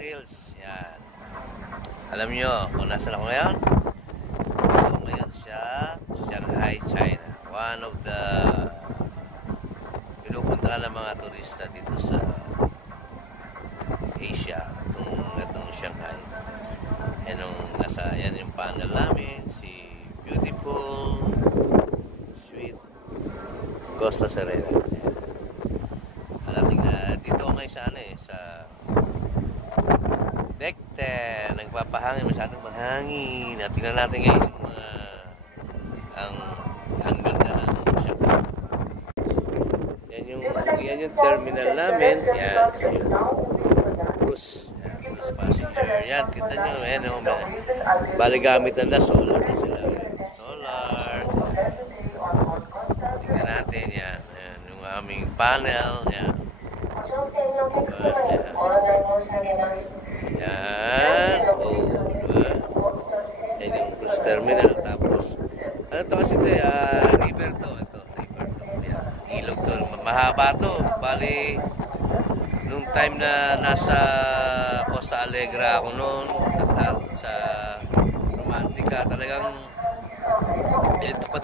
Reels. Yan. Alam nyo kung nasan ako ngayon? Ako ngayon sa Shanghai, China. One of the pinupunta ng mga turista dito sa Asia. Itong Shanghai. Yan yung panel namin. Si beautiful, sweet Costa Serena. Alam na dito ngayon sa deck 10, nagpapahangin, masyadong mahangin. Tingnan natin ngayon yung mga ang ganda ng Shanghai. Yan yung terminal namin. Yan cruise passenger. Yan, kita nyo. Yan, bali gamit na solar na sila. Solar. Tingnan natin yan. Yung aming panel. Yan. Yan. Yan yung cruise terminal. Tapos, ano to kasi ito? River to. Ito, river to. Yan. Ilog to. Mahaba to. Bali, nung time na nasa Costa Alegra ako noon, sa Romantica, talagang ito pa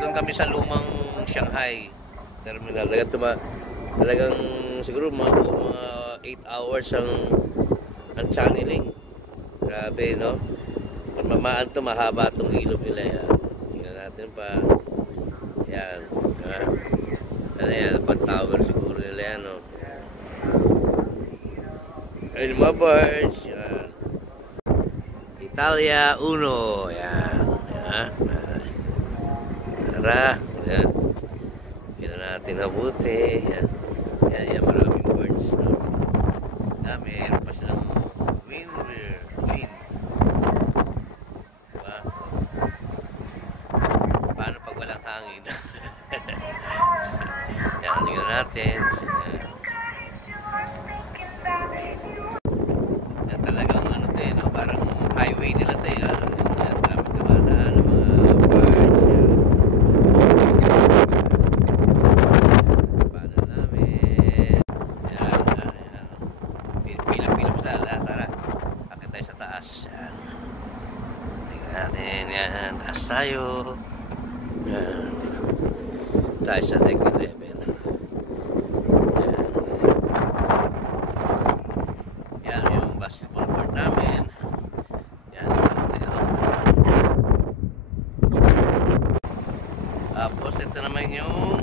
doon kami sa lumang Shanghai terminal. Talagang siguro mga 8 hours ang channeling. Grabe, no? Mamaan to, mahaba itong ilog nila. Yan. Tingnan natin pa. Yan. Ano yan? Pan-tower siguro nila yan, no? Ayun mga birds. Yan. Italia 1. Yan. Yan. Tara. Yan. Tingnan natin mabuti. Yan. Yan. Maraming birds. No? Meron pa silang wind. Diba? Paano pag walang hangin? Yan. Tingnan natin. Yan talagang ano to, no? Parang highway nila to. Yan. Dami dumadaan ng mga birds. Paano namin? Yan. Pila-pila sa lahat. Tara. Akit tayo sa taas. Yan. Tingnan natin. Yan. Taas tayo. Yan. Tayo sa deck 11. Yan yung basketball court namin. Yan. Tapos ito naman yung